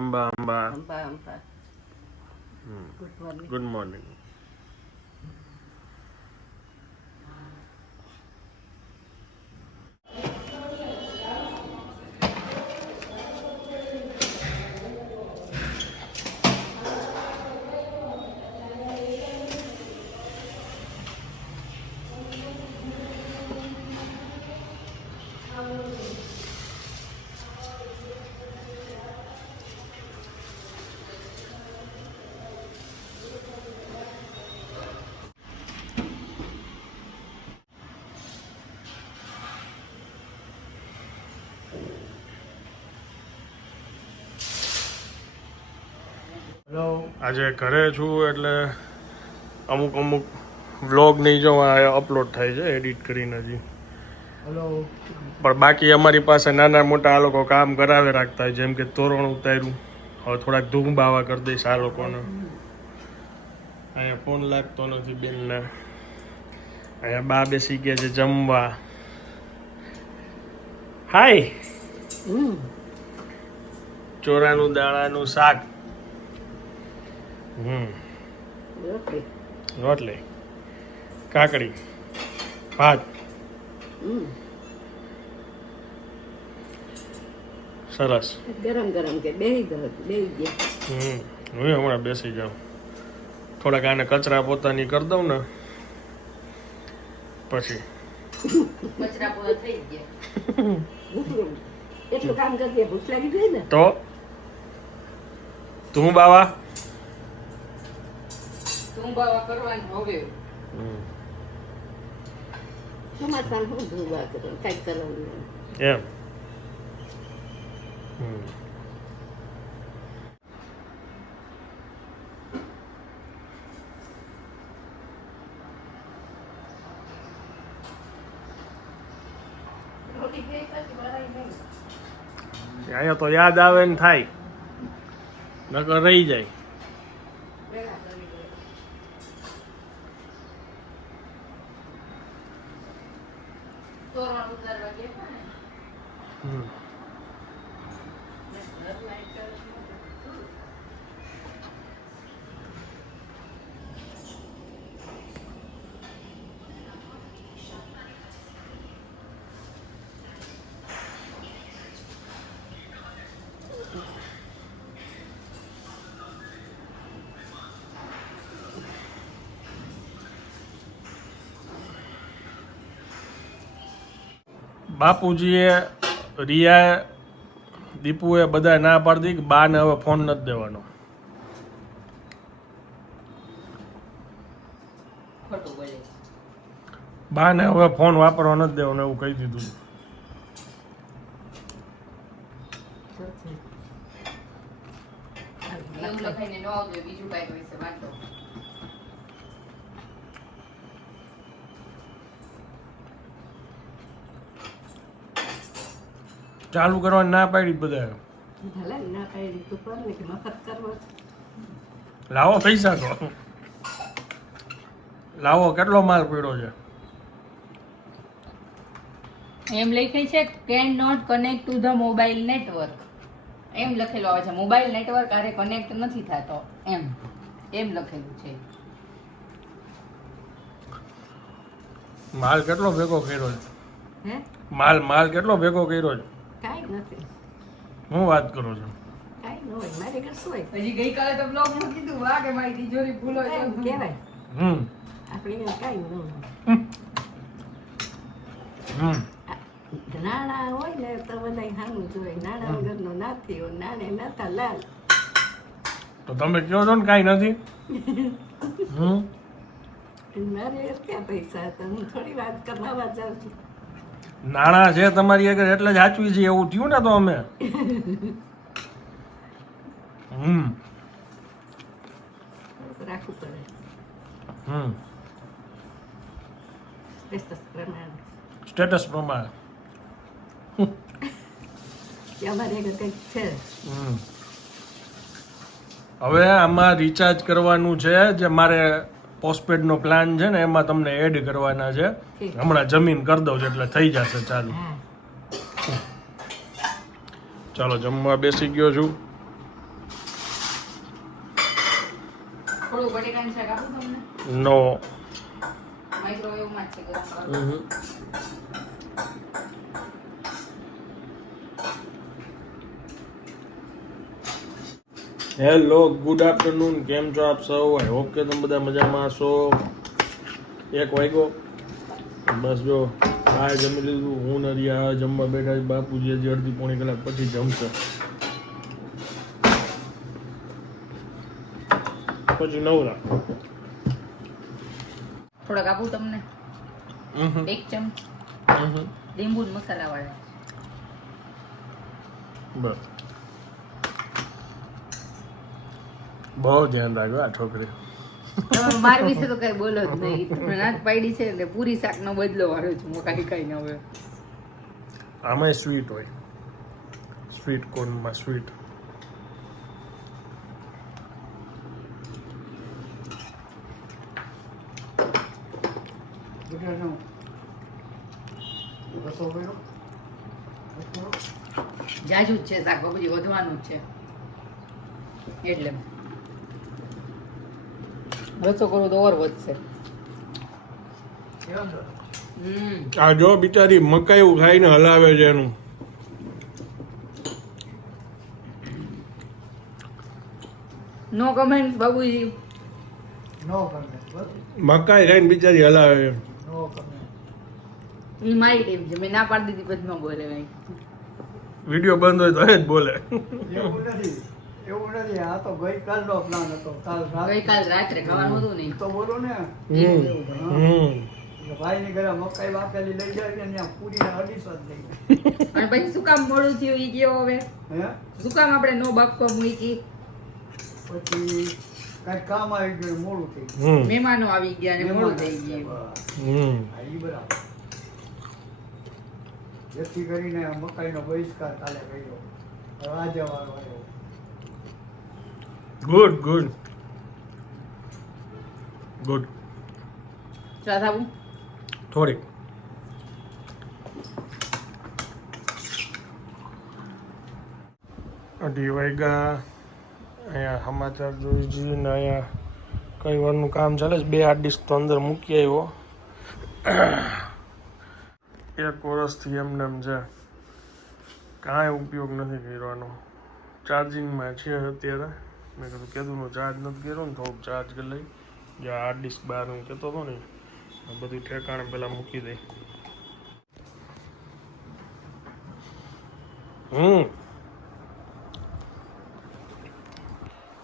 Amba Amba Amba Amba good morning. Hello. આજે ઘરે છું એટલે અમુક વ્લોગ નહીં જોવા અપલોડ થાય છે એડિટ કરીને હજી. હેલો. પણ બાકી અમારી પાસે નાના મોટા આ લોકો કામ કરાવે રાખતા હોય, જેમ કે તોરણ ઉતાર્યું. હવે થોડાક ધૂમ બાવા કરી દઈશ આ લોકોને. અહીંયા ફોન લાગતો નથી બેનને. અહીંયા બા બેસી ગયા છે જમવા. હાય. ચોરાનું દાણાનું શાક. રોટલી કાકડી ભાત. સરસ. ગરમ ગરમ કે બેહી ગયા હું હમણાં બેસી જાઉં. થોડાક આને કચરા પોતાની કરી દઉં ને પછી. કચરા પૂરા થઈ ગયા એટલું કામ કરતી ભૂખ લાગી ગઈ ને તો તું બાવા તું બાવા કરવાનું હવે ચોમાસામાં હું ધોવા કરવાનું કાંઈક કરવાનું એમ. અહીંયા તો યાદ આવે ને થાય, નકર રહી જાય. બાપુજીએ, રિયાએ, દીપુએ બધા ના પાડી દીધી કે બાને હવે ફોન નથી દેવાનો. બાને હવે ફોન વાપરવા નથી દેવાનો એવું કહી દીધું. ચાલુ કરવાની ના પાડી બધા. ભલે ના પાડી તું કર ને કે મફત કરવા લાવો પૈસા તો લાવો. કેટલો માલ પડ્યો છે? એમ લખ્યું છે can not connect to the mobile network, એમ લખેલું આવે છે. મોબાઈલ નેટવર્ક આરે કનેક્ટ નથી થતો એમ લખેલું છે. માલ કેટલો ભેગો કર્યો છે? હે માલ કેટલો ભેગો કર્યો છે? કાંઈ નથી હું વાત કરું છું? કાંઈ ન હોય મારે કશું હોય હજી ગઈકાલે તો બ્લોગમાં કીધું વાહ કે મારી તિજોરી ફૂલો છે એમ કહેવાય આપણે એને કાંઈ ન હોય નાણાં હોય ને તો બધા સારું જોઈએ. નાણાં વગરનો નાથી હોય, નાણે નાતા લાલ. તો તમે કહો છો ને કાંઈ નથી. મારે ક્યાં પૈસા હતા? હું થોડી વાત કમાવા જાઉં છું. નાણાં છે તમારી આગળ એટલે જ સાચવી છે એવું થયું ને તો અમે. રાખવું પડે સ્ટેટસ પ્રમાણે. અમારે આગળ કંઈક છે. હવે આમાં રિચાર્જ કરવાનું છે, જે મારે પોસ્ટપેડ નો પ્લાન છે ને એમાં તમને એડ કરવાના છે. હમણાં જમીન કરી દઉં એટલે થઈ જશે ચાલુ. ચાલો જમવા બેસી ગયો છું. થોડું બટેકાનું શાક આપું તમને નો માઇક્રોવેવમાં જ છે ગરમ કરવા. હેલો ગુડ આફ્ટરનૂન, કેમ છો આપ સૌ? આઈ હોપ કે તમે બધા મજામાં હશો. 1 વાગ્યો બસ જો આ જમી લીધું. હું ને રિયા જમવા બેઠા છે. બાપુજી હજી અડધી પોણી કલાક પછી જમશે, પછી નવરા. થોડાક આપું તમને હમ 1 ચમચ લીંબુ મસાલા વાળા. બસ બહુ ધ્યાન રાખજો આ છોકરી. તમે મારા વિશે તો કઈ બોલો જ નહીં. તમે નાચ પાડી છે એટલે પૂરી શાકનો બદલો વાળો છું. મોકાઈ કઈ ન હવે આમાંય સ્વીટ હોય, સ્વીટ કોર્નમાં સ્વીટ. જાજુ જ છે શાક બાપુજી, વધવાનું જ છે એટલે રસો કરું તો ઓર વધશે. આ જો બિચારી મકાઈ ખાઈને હલાવે છે એનું. નો કમેન્ટ્સ બાબુજી. મકાઈ ખાઈને બિચારી હલાવે છે. એ મારી ટીમ છે. મેં ના પાડી દીધી પછી ન બોલે ભાઈ. વિડીયો બંધ હોય તો એ જ બોલે. એવું નથી, આ તો ગઈકાલનો પ્લાન હતો. ગઈકાલ રાત્રે ખાવાનું હતું નહીં તો બોલો ને ભાઈની ઘરે મકાઈ વાપેલી લઈ જાય કે ત્યાં પૂરીને 250 લઈ અને પછી શું કામ મોડું થયું ઈ ગયો હવે હે શું કામ આપણે નો બાપકો મૂકી. પછી કઈ કામ આવી ગયું મોડું થઈ મહેમાનો આવી ગયા ને મોડું થઈ ગયું. ગયું બરાબર. જેથી કરીને મકાઈનો બહિષ્કાર કાલે કર્યો. હવે આજે વારો આવ્યો. Good good good. ચા થાવું થોડીક અઢી વાગ્યા. અહીંયા સમાચાર જોઈ જોઈને અહીંયા કઈ વારનું કામ ચાલે છે. 2 હાર્ડ ડિસ્ક તો અંદર મૂકી આવ્યો. 1 વર્ષથી એમને એમ છે, કાંઈ ઉપયોગ નથી કર્યો. ચાર્જિંગમાં છે અત્યારે. મેં કીધું કીધુંનો ચાર્જ નથી કર્યો ને, થોડુંક ચાર્જ કરી લઈ. જે હાર્ડ ડિસ્ક બહાર હું કહેતો હતો ને, આ બધું ઠેકાણે પહેલાં મૂકી દઈ.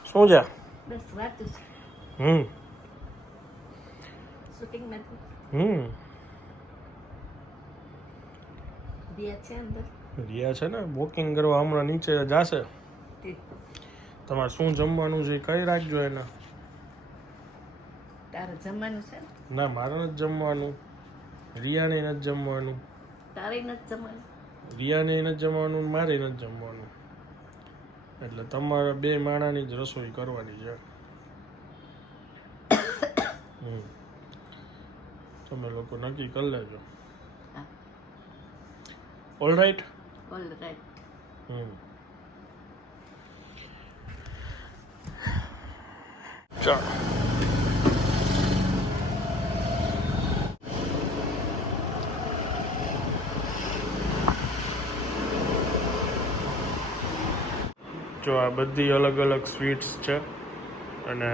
શું છે? બસ વાતું છે શૂટિંગ નથી. બિયા છે અંદર. રિયા છે ને વોકિંગ કરવા હમણાં નીચે જાશે. તમારે શું જમવાનું છે એ કઈ રાખજો એને. તારે જમવાનું છે ને? ના મારે નથી જમવાનું, રિયાને નથી જમવાનું. તારે નથી જમવાનું. રિયાને નથી જમવાનું, મારે નથી જમવાનું. એટલે તમારે 2 માણાની જ રસોઈ કરવાની છે. તમે લોકો નક્કી કરી લેજો. All right. All right. ચાલો. જો આ બધી અલગ અલગ સ્વીટ્સ છે અને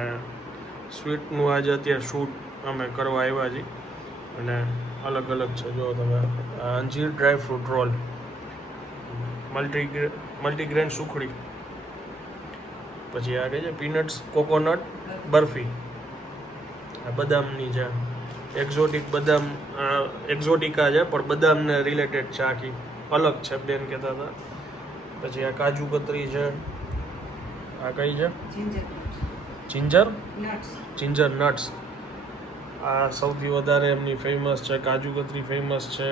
સ્વીટનું આજે અત્યારે શૂટ અમે કરવા આવ્યા છીએ અને અલગ અલગ છે. જો તમે અંજીર ડ્રાય ફ્રૂટ રોલ, મલ્ટીગ્રેન સુખડી, પછી આ કહે છે પીનટ્સ કોકોનટ બરફી, આ બદામની છે એક્ઝોટિક બદામ, એક્ઝોટિકા છે પણ બદામને રિલેટેડ છે, આખી અલગ છે બેન કહેતા હતા. પછી આ કાજુ કતરી છે, આ કઈ છે જિંજર નટ્સ. આ સૌથી વધારે એમની ફેમસ છે, કાજુ કતરી ફેમસ છે.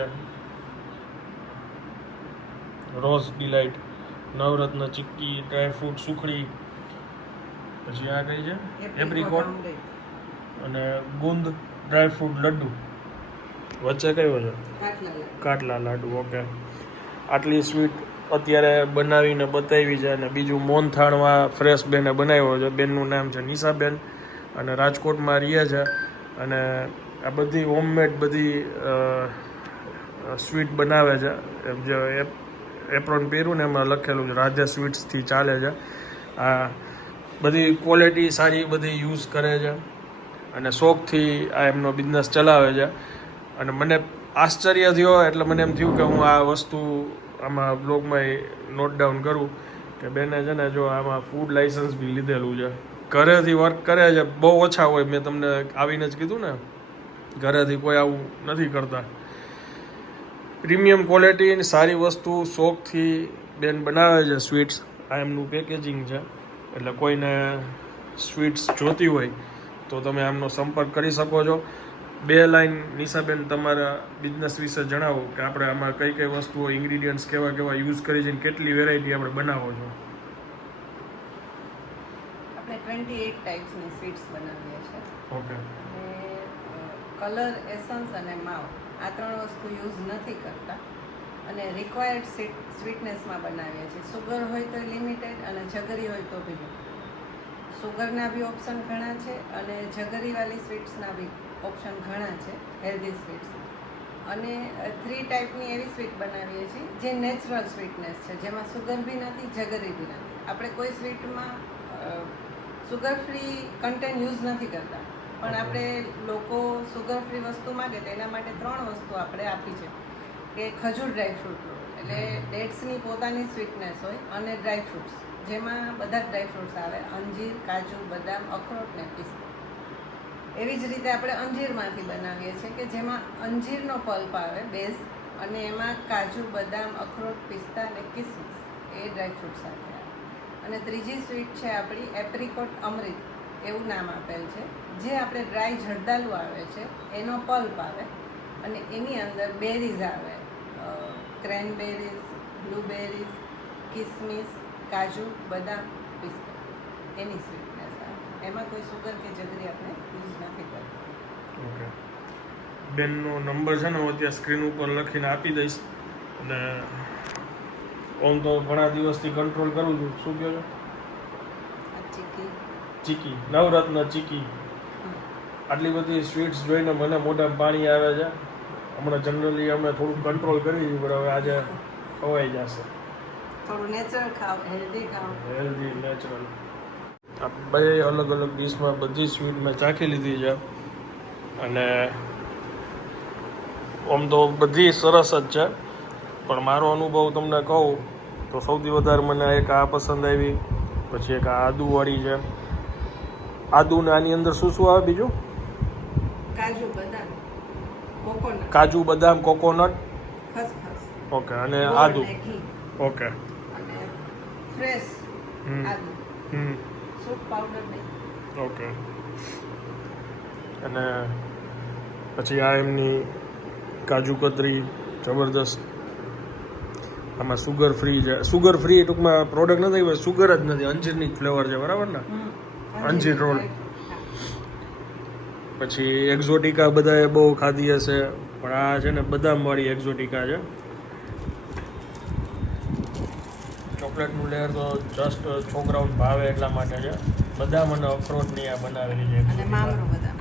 રોઝ ડિલાઇટ, નવરત્ન ચિક્કી, ડ્રાયફ્રૂટ સુખડી, પછી આ કઈ છે એપ્રિકોટ અને ગુંદ ડ્રાયફ્રૂટ લડ્ડુ. વચ્ચે કયો છે કાટલા લાડુ. ઓકે, આટલી સ્વીટ અત્યારે બનાવીને બતાવી છે. અને બીજું મોનથાણમાં ફ્રેશ બેને બનાવ્યો છે. બેનનું નામ છે નિશાબેન અને રાજકોટમાં રહીએ છે અને આ બધી હોમમેડ બધી સ્વીટ બનાવે છે. જે એપ્રોન પહેર્યું ને એમાં લખેલું છે રાધે સ્વીટ્સથી ચાલે છે. આ બધી ક્વોલિટી સારી બધી યુઝ કરે છે અને શોખથી આ એમનો બિઝનેસ ચલાવે છે. અને મને આશ્ચર્ય થયો એટલે મને એમ થયું કે હું આ વસ્તુ આમાં બ્લોગમાં નોટ ડાઉન કરું કે બેને છે ને જો આમાં ફૂડ લાઇસન્સ બી લીધેલું છે. ઘરેથી વર્ક કરે છે, બહુ ઓછા હોય. મેં તમને આવીને જ કીધું ને ઘરેથી કોઈ આવું નથી કરતા. પ્રીમિયમ ક્વોલિટીની સારી વસ્તુ શોખથી બેન બનાવે છે સ્વીટ્સ. આ એમનું પેકેજિંગ છે એટલે કોઈને સ્વીટ્સ જોતી હોય તો તમે આમનો સંપર્ક કરી શકો છો. 2 લાઈન નિશાબેન તમારા બિઝનેસ વિશે જણાવો કે આપણે આમાં કઈ કઈ વસ્તુઓ ઇન્ગ્રીડિયન્ટ્સ કેવા કેવા યુઝ કરી છે, કેટલી વેરાયટી આપણે બનાવો છો. આપણે 28 ટાઈપ્સની સ્વીટ્સ બનાવીએ છીએ. ઓકે. અને કલર, એસન્સ અને માવ આ 3 વસ્તુ યુઝ નથી કરતા અને રિક્વાયર્ડ સ્વીટનેસમાં બનાવીએ છીએ. સુગર હોય તો લિમિટેડ અને જગરી હોય તો બી. સુગરના બી ઓપ્શન ઘણા છે અને જગરીવાળી સ્વીટ્સના બી ઓપ્શન ઘણા છે, હેલ્ધી સ્વીટ્સ. અને 3 ટાઈપની એવી સ્વીટ બનાવીએ છીએ જે નેચરલ સ્વીટનેસ છે, જેમાં સુગર બી નથી, જગરી બી નથી. આપણે કોઈ સ્વીટમાં સુગર ફ્રી કન્ટેન્ટ યુઝ નથી કરતા, પણ આપણે લોકો સુગર ફ્રી વસ્તુ માગે તો એના માટે 3 વસ્તુ આપણે આપી છે કે ખજૂર ડ્રાયફ્રૂટ, એટલે ડેટ્સની પોતાની સ્વીટનેસ હોય, અને ડ્રાયફ્રૂટ્સ જેમાં બધા જ ડ્રાયફ્રૂટ્સ આવે, અંજીર, કાજુ, બદામ, અખરોટ ને પિસ્તા. એવી જ રીતે આપણે અંજીરમાંથી બનાવીએ છીએ કે જેમાં અંજીરનો પલ્પ આવે બેઝ, અને એમાં કાજુ, બદામ, અખરોટ, પિસ્તા અને કિસમિસ એ ડ્રાયફ્રૂટ સાથે આવે. અને ત્રીજી સ્વીટ છે આપણી એપ્રિકોટ અમૃત, એવું નામ આપેલ છે, જે આપણે ડ્રાય જરદાલુ આવે છે એનો પલ્પ આવે અને એની અંદર બેરીઝ આવે, ક્રેનબેરીઝ, બ્લૂબેરીઝ, કિસમિસ, કાજુ, બદામ, પિસ્તા, એની સ્વીટનેસ આવે. એમાં કોઈ સુગર કે જગરી આપણે યુઝ નથી કરતા. ઓકે. બેનનો નંબર છે ને હું અત્યારે સ્ક્રીન ઉપર લખીને આપી દઈશ. અને ઓમ તો ઘણા દિવસથી કંટ્રોલ કરું છું. શું કહો છો? આ ચીકી ચીકી, નવરત્ન ચીકી. આટલી બધી સ્વીટ્સ જોઈને મને મોઢામાં પાણી આવે છે. હમણાં જનરલી અમે થોડુંક કંટ્રોલ કરી દીધું, પણ હવે આજે ખવાઈ જશે. થોડું નેચરલ ખાવ, હેલ્ધી ખાવ. Healthy, natural. આ બે અલગ અલગ ડીશમાં બધી સ્વીટ મેં ચાખી લીધી છે અને આમ તો બધી સરસ જ છે, પણ મારો અનુભવ તમને કહું તો સૌથી વધારે મને એક આ પસંદ આવી, પછી એક આ આદુવાળી છે. આદુ ને આની અંદર શું શું આવે બીજું? કાજુ, બદામ, કોકોનટ, કાજુ, બદામ, કોકોનટ. ખસખસ, ઓકે. અને ગોળ આદુ. ને ઘી ઓકે. અને ફ્રેશ આદુ, સૂટ પાવડર નહીં. ઓકે. અને પછી આ એમની કાજુ કતરી જબરદસ્ત. આમાં સુગર ફ્રી છે. સુગર ફ્રી ટૂંકમાં પ્રોડક્ટ નથી, સુગર જ નથી, અંજીરની જ ફ્લેવર છે, બરાબર ને? અંજીર રોલ. પછી એક્ઝોટિકા બધાએ બહુ ખાધી હશે, પણ આ છે ને બદામવાળી એક્ઝોટિકા છે. ચોકલેટનું લેયર તો જસ્ટ છોકરાઓને ભાવે એટલા માટે છે. બદામ અને અખરોટની આ બનાવેલી છે. અને મામરો બદામ.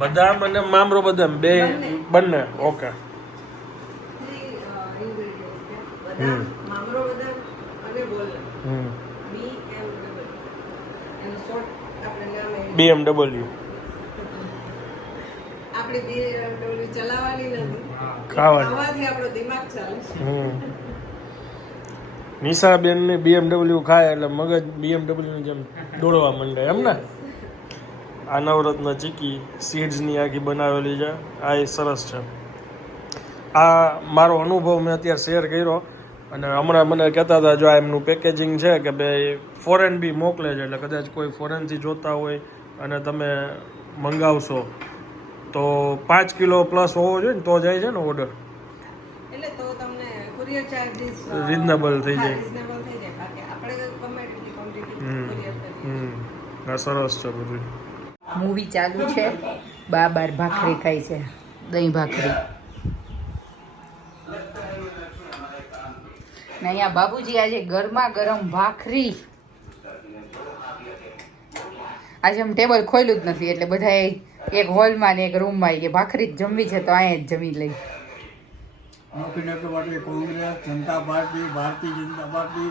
બદામ અને મામરો બદામ બંને. ઓકે. 3 ingredients છે. બદામ, મામરો બદામ અને વોલનટ. BMW. એનો શોર્ટ આપણે નામ એ BMW. આપણે BMW ચલાવવાની નથી, ખાવાની. ખાવાથી આપણો દિમાગ ચાલે છે. નિશાબેનને BMW ખાય એટલે મગજ BMW ની જેમ દોડવા માંડે, એમ ને? આ નવરત્ન ચીકી સીડ્સની આખી બનાવેલી છે. આ એ સરસ છે. આ મારો અનુભવ મેં અત્યારે શેર કર્યો અને હમણાં મને કહેતા હતા જો આ એમનું પેકેજિંગ છે કે ભાઈ ફોરેન બી મોકલે છે, એટલે કદાચ કોઈ ફોરેનથી જોતા હોય અને તમે મંગાવશો તો 5 કિલો પ્લસ હોવો જોઈએ ને તો જાય છે ને ઓર્ડર. એટલે તો તમને કુરિયર ચાર્જીસ Reasonable થઈ જાય. રીઝનેબલ થઈ જાય. બાકી આપણે ગમે એટલી ક્વોન્ટિટી કુરિયર કરીએ. આ સરસ છે બધું. મૂવી ચાલુ છે, બાર ભાખરી ખાય છે, દહીં ભાખરી. ને અહીંયા બાબુજી આજે ગરમા ગરમ ભાખરી આજે આમ ટેબલ ખોલ્યું જ નથી એટલે બધા એક હોલમાં ને એક રૂમમાં કે ભાખરી જ જમવી છે તો અહીંયા જ જમી લઈ. મુખ્યમંત્રી માટે કોંગ્રેસ, જનતા પાર્ટી, ભારતીય જનતા પાર્ટી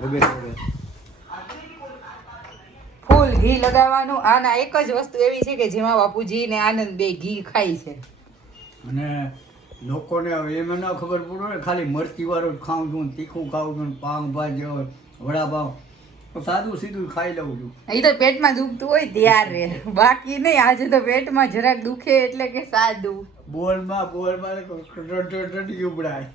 વગેરે વગેરે. ફૂલ ઘી લગાવવાનું. આના એક જ વસ્તુ એવી છે કે જેમાં બાપુજી ને આનંદ બે ઘી ખાય છે. અને લોકોને હવે એમ ન ખબર પડે ને ખાલી મરચી વાળું જ ખાઉં છું, તીખું ખાઉં છું, પાઉં ભાજી હોય, વડાપાઉં તો સાદું સીધું ખાઈ લઉં છું. એ તો પેટમાં દુખતું હોય ત્યારે, બાકી નહીં. આજે તો પેટમાં જરાક દુખે એટલે કે સાદું. બોલમાં રડી ઉભરાય.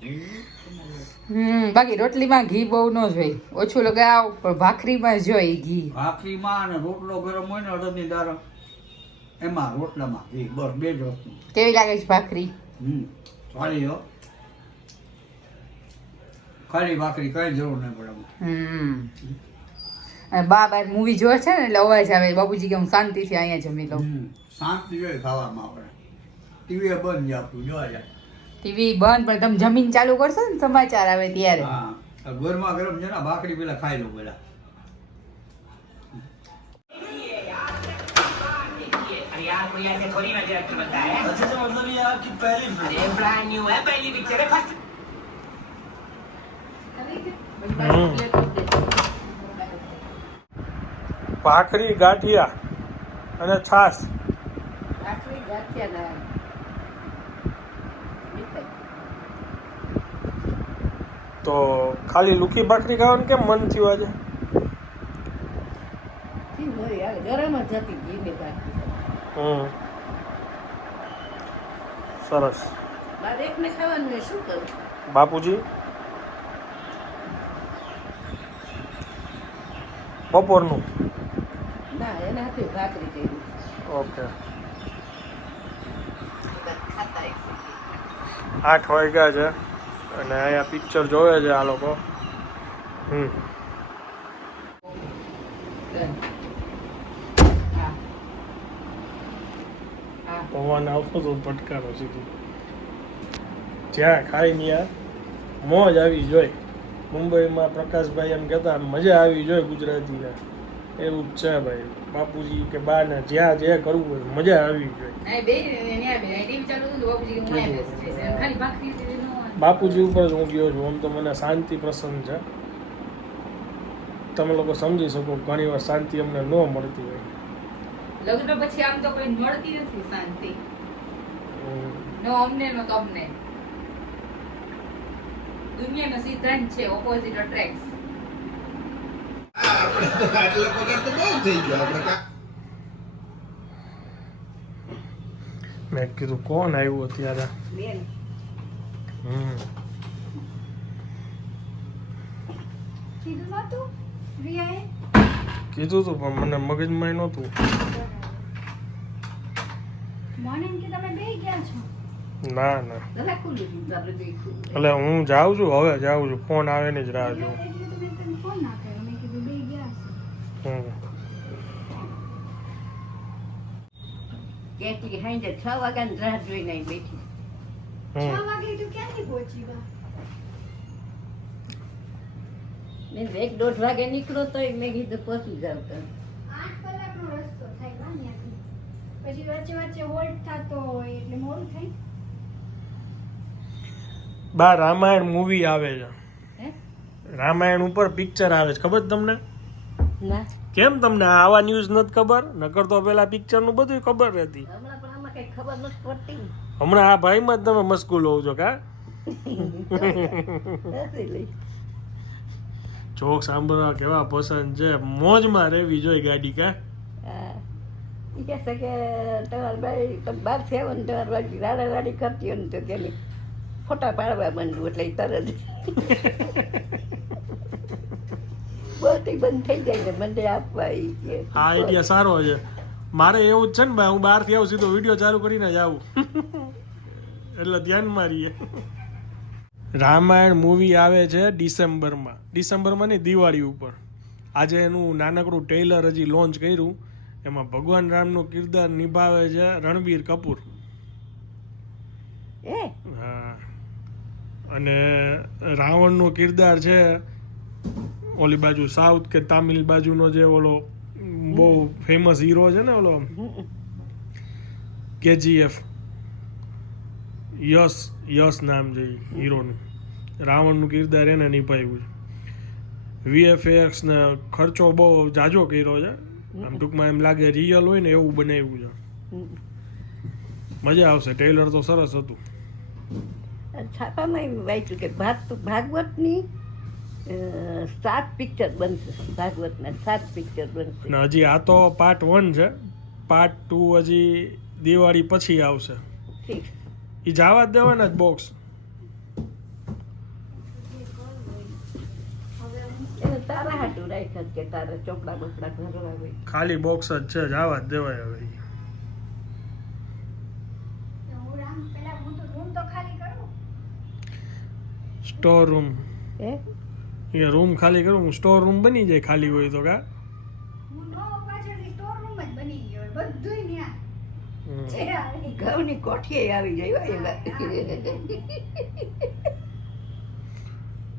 બાકી રોટલીમાં ઘી બહુ ન જોઈએ, ઓછું લગાવ, પણ ભાખરીમાં જોઈએ ઘી. ભાખરીમાં અને રોટલો ગરમ હોય ને અડદની દાળ એમાં રોટલામાં ઘી, બસ બે જ વસ્તુ. કેવી લાગે છે ભાખરી? સારી હો. ખાલી ભાખરી કઈ જરૂર નહીં પડે. અને બા બાર મૂવી જોવે છે ને એટલે અવાજ આવે. બાપુજી કે હું શાંતિથી અહીંયા જમી લઉં. શાંતિ જોઈએ ખાવામાં આપણે. ટીવી બંધ છે આપણું, જોવા જાય. ટીવી બંધ, પણ તમે જમીન ચાલુ કરશો ને સમાચાર આવે ત્યારે. હા, ગરમા ગરમ છે ને ભાખરી પેલા ખાઈ લઉં પેલા. ભાખરી, ગાંઠિયા અને છાશ. ભાખરી ગાંઠિયા તો ખાલી લુખી ભાખરી ખાવાનું કેમ મન થયું આજે? ગરમ જ હતી ઘી ને ભાખરી. સરસ. બાર એકને ખાવાનું ને શું કરું? બાપુજી બપોરનું? ના, એને હાથે ભાખરી કરી. ઓકે. 8 વાગ્યા છે અને અહીંયા પિક્ચર જોવે છે આ લોકો. પવન આવતો તો પટકારો સીધી. જ્યાં ખાઈ ત્યાં મોજ આવી જોઈએ. મુંબઈમાં પ્રકાશભાઈ એમ કહેતા મજા આવી જોઈએ ગુજરાતીને. એવું જ છે ભાઈ. બાપુજી કે બા ને જ્યાં જે કરવું હોય મજા આવી જોઈએ. બાપુજી ઉપર જ હું ગયો છું. આમ તો મને શાંતિ પસંદ છે. તમે લોકો સમજી શકો ઘણી વાર શાંતિ અમને ન મળતી હોય. લગ્ન પછી આમ તો કોઈ મળતી નથી શાંતિ. નો અમને નો તમને. દુનિયાનો સિદ્ધાંત છે ઓપોઝિટ અટ્રેક્ટ્સ. મેં કીધું કોણ આવ્યું અત્યારે? બેન કીધું તું પણ મને મગજમાં નહોતું. ના ના, એટલે હું જાઉં છું, હવે જાઉં છું. ફોન આવે ને જ રાહ જોઉં. કેટલી સાંજે 6 વાગ્યાની રાહ જોઈને અહીં બેઠી. મેં 1-1.5 વાગે નીકળો તો મેં કીધું પહોંચી જાવ તો. 8 કલાકનો રસ્તો થાય ત્યાંથી. પછી વચ્ચે વચ્ચે હોલ્ટ થતો હોય એટલે મોડું થાય. બા રામાયણ મૂવી આવે છે. હે? રામાયણ ઉપર પિક્ચર આવે છે, ખબર છે તમને? ના, કેમ તમને આવા ન્યૂઝ નથી ખબર? નકર તો પેલા પિક્ચર નું બધું ખબર હતી. હમણાં પણ આમાં કઈ ખબર નથી પડતી. હમણાં આ ભાઈમાં જ તમે મશગુલ હોવ છો કા? નથી લઈ. જોક સાંભળવા કેવા પસંદ છે. મોજમાં રહેવી જોઈએ ગાડી કા? હા, ઈ કહે છે કે તમારી બાઈ તમે બહાર થી આવો ને તમારી બાઈ રાડી કરતી હોય ને તો કે ફોટા પાડવા માંડું એટલે ઈ તરત બધી બંધ થઈ જાય ને મને આપવા ઈ કે. આ આઈડિયા સારો છે. મારે એવું જ છે ને ભાઈ, હું બહારથી આવું સીધો વિડીયો ચાલુ કરીને જ આવું. એટલે ધ્યાનમાં રહીએ. રામાયણ મૂવી આવે છે ડિસેમ્બરમાં નહીં, દિવાળી ઉપર. આજે એનું નાનકડું ટ્રેલર હજી લોન્ચ કર્યું. એમાં ભગવાન રામનો કિરદાર નિભાવે છે રણબીર કપૂર. હા, અને રાવણનો કિરદાર છે ઓલી બાજુ સાઉથ કે તામિલ બાજુનો જે ઓલો બહુ ફેમસ હીરો છે ને ઓલો KGF યશ નામ છે હીરોનું, રાવણનું કિરદાર એને નિભાવ્યું છે. VFX ને ખર્ચો બહુ જાજો કર્યો છે, આમ ટૂંકમાં એમ લાગે રિયલ હોય ને એવું બનાવ્યું છે. મજા આવશે. ટ્રેલર તો સરસ હતું. છાપામાં એમ વાંચ્યું કે ભાગવતની 7 પિક્ચર બનશે, ભાગવતના 7 પિક્ચર બનશે. ને હજી આ તો પાર્ટ 1 છે, પાર્ટ 2 હજી દિવાળી પછી આવશે. ઠીક. એ જવા જ દેવાના જ બોક્સ. એને તારા હાટું રાખ્યા કે તારા ચોપડા બપડા ભરવા હોય. ખાલી બોક્સ જ છે, જવા જ દેવાય હવે. હું રામ પેલા હું તો રૂમ તો ખાલી કરું. સ્ટોર રૂમ, હે એ રૂમ ખાલી કરું, સ્ટોર રૂમ બની જાય ખાલી હોય તો. કા હું નો પાછળથી સ્ટોર રૂમ જ બની ગયો હોય, બધુંય ન્યા છે આવી. ઘઉંની કોઠીએ આવી ગઈ હોય એવા.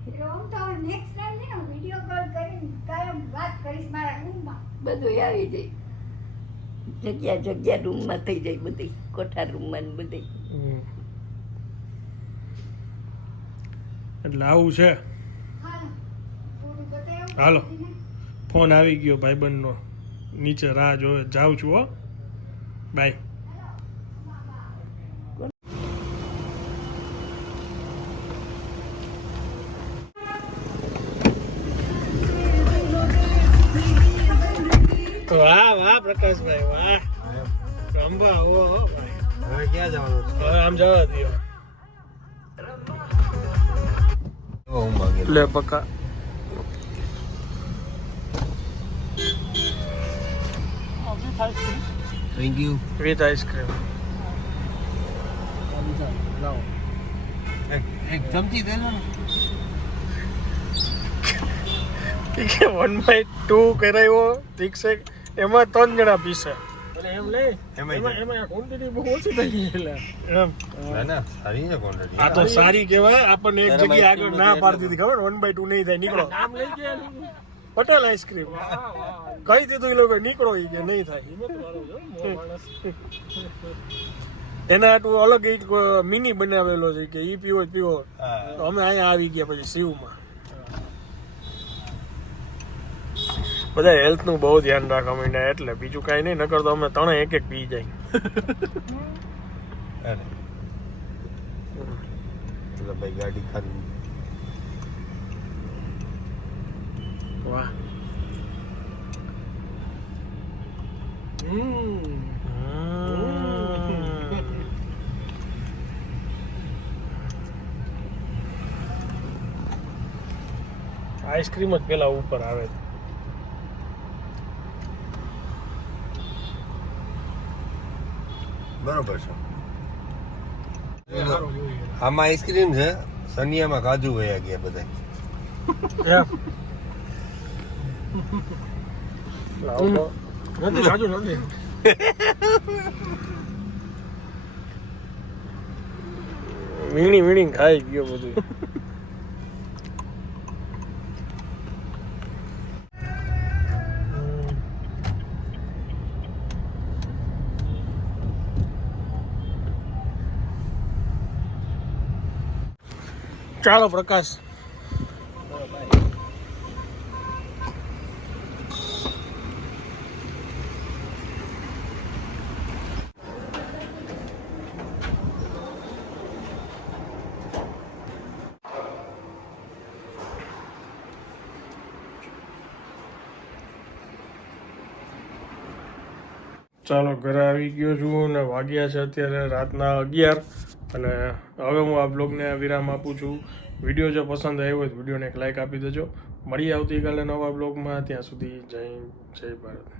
એટલે હું તો નેક્સ્ટ ટાઈમ છે ને વિડીયો કોલ કરીને કાયમ વાત કરીશ મારા રૂમમાં. બધું આવી જાય, જગ્યા રૂમમાં થઈ જાય બધી, કોઠા રૂમમાં ને બધી. એટલે આવું છે. હાલો થોડું બતાવ્યું. હાલો, ફોન આવી ગયો ભાઈબંધનો, નીચે રાહ જોવે. જાઉં છું હો, બાય. વાહ વાહ પ્રકાશભાઈ, વાહ. રંભા હો ભાઈ. હવે ક્યાં જવાનું છે? હવે આમ જવા દો. હું માંગે લે પક્કા. Thank you. With ice cream. એક ચમચી દે ને. 1/2 કરાયો ઠીક છે, એમાં 3 જણા પીસે. એમ લે, એમાં ક્વોન્ટિટી બહુ ઓછી થઈ ગઈ. એટલે એમ ના ના, સારી છે ક્વોન્ટિટી. આ તો સારી કહેવાય. આપણને એક જગ્યાએ આગળ ના પાડી દીધી, ખબર 1/2 નહીં થાય. નીકળો, નામ લઈ ગયા પટેલ આઈસ્ક્રીમ કહી દીધું એ લોકો, નીકળો ઈ કે નહીં થાય. એના હાટું અલગ એક મિની બનાવેલો છે કે ઈ પીવો જ પીવો. તો અમે અહીંયા આવી ગયા પછી શિવમાં. બધા હેલ્થનું બહુ ધ્યાન રાખવા માંડ્યા, એટલે બીજું કાંઈ નહીં. નકર તો અમે 3 એક પી જાય. અરે તો ભાઈ ગાડી ખાલી. વાહ. આઈસ્ક્રીમ જ પેલા ઉપર આવે છે. બરોબર છે. આમાં આઈસ્ક્રીમ છે, સનિયામાં કાજુ વયા ગયા બધા. નથી કાજુ નથી. વીણી વીણી ખાઈ ગયો બધું. ચાલો પ્રકાશ. ચાલો, ઘરે આવી ગયો છું ને વાગ્યા છે અત્યારે રાતના 11. અને હવે હું આ બ્લોગને વિરામ આપું છું. વિડીયો જો પસંદ આવ્યો હોય તો વિડીયોને એક લાઈક આપી દેજો. મળીએ આવતીકાલે નવા બ્લોગમાં. ત્યાં સુધી જય ભારત.